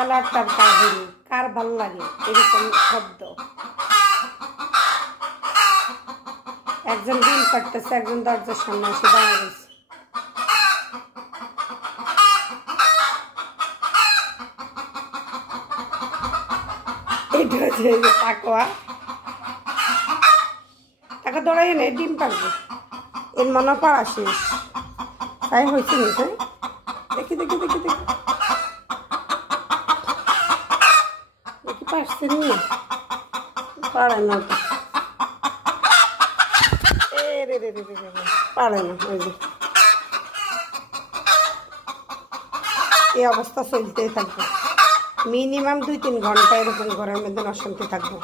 কালারটার কাহিনী কার ভালো লাগে এরকম শব্দ। একজন ডিম পাড়তেছে, একজন দরজার সামনে এসে দাঁড়িয়ে রয়েছে। এটা হচ্ছে টাকা টাকা দৌড়াই না, ডিম পারবে এর মনে পাড়া শেষ তাই হয়েছে নি। হ্যাঁ দেখি দেখি দেখি দেখি দেখি পারছে নি, পারে না পারে না। ওই যে এই অবস্থা চলতেই থাকবে মিনিমাম 2-3 ঘন্টা এরকম ঘরের মধ্যে অশান্তি থাকবো।